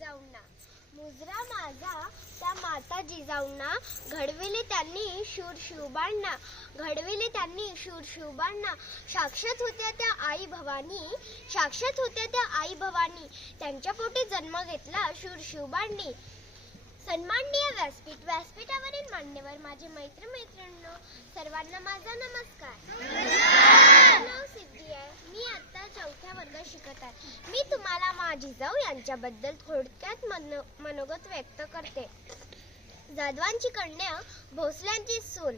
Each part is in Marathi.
जिजाऊंना. मुजरा माझा त्या माता जिजाऊंना, घडविले त्यांनी शूर शिवबांना. घडविले त्यांनी शूर शिवबांना. साक्षात होत्या त्या आई भवानी, साक्षात होत्या त्या आई भवानी. त्यांच्या पोटी जन्म घेतला शूर शिवबांनी. सन्माननीय व्यासपीठ, व्यासपीठावरील मान्यवर, माझे मैत्र मैत्रिणींनो, सर्वांना माझा नमस्कार. माझे नाव सिद्धी आहे. मी आता 4थ्या वर्गात शिकत आहे. मी तुम्हाला मा जिजाऊ यांच्याबद्दल थोडक्यात मनोगत व्यक्त करते. जाधवांची कन्या, भोसल्यांची सून.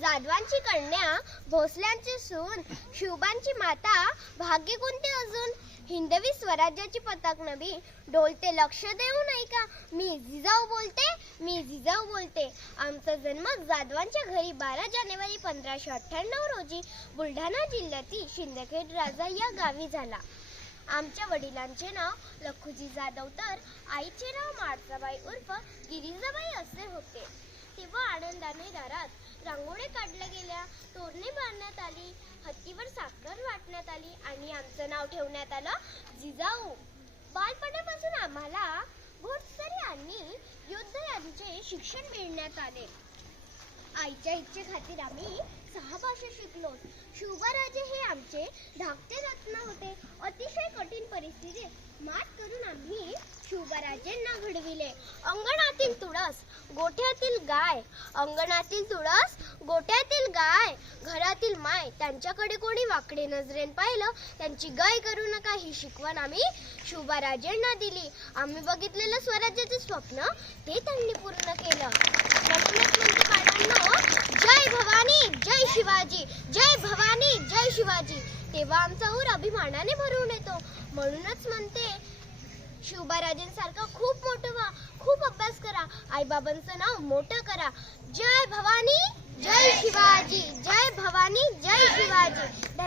जाधवांची कन्या, भोसल्यांची सून, शिवबांची माता, भाग्य कोणते अजून. हिंदवी स्वराज्याची पताक नवी डोलते, लक्ष देऊ नाही का. मी जिजाऊ बोलते, मी जिजाऊ बोलते. आमचा जन्म जाधवांच्या घरी 12 जानेवारी 1598 रोजी बुलढाणा जिल्ह्यातील शिंदखेड राजा या गावी झाला. आमच्या वडिलांचे नाव लखुजी जाधव तर आईचे नाव माळसाबाई उर्फ गिरिजाबाई असे होते. तेव्हा आनंदाने दारात रांगोळ्या काढल्या गेल्या, तोरणे बांधण्यात आली, हत्तीवर साखर वाटण्यात आली आणि आमचं नाव ठेवण्यात आलं जिजाऊ. बालपणापासून आम्हाला घोडसरी आणि युद्ध यांचे शिक्षण मिळण्यात आले. आईच्या इच्छेखातीर आम्ही 6 भाषा शिकलो. शिवबाराजे हे आमचे धाकटे रत्न होते. अतिशय कठीण परिस्थितीत मात करून आम्ही शिवबाराजेंना घडविले. अंगणातील तुळस, गोठ्यातील गाय. अंगणातील तुळस, गोठ्यातील गाय. घरातील माय, त्यांच्याकडे कोणी वाकडे नजरेन पाहिलं त्यांची गाय करू नका ही शिकवण आम्ही शिवबाराजेंना दिली. आम्ही बघितलेलं स्वराज्याचे स्वप्न ते त्यांनी पूर्ण केलं. म्हणूनच म्हणते बाळांनो, जय भवानी जय शिवाजी, जय भवानी जय शिवाजी. तेव्हा आमचा ऊर अभिमानाने भरून येतो. म्हणूनच म्हणते शिवबाराजेंसारखं खूप मोठं व्हा, खूप अभ्यास करा, आईबाबांचं नाव मोठं करा. जय भवानी जय शिवाजी, जय भवानी जय शिवाजी.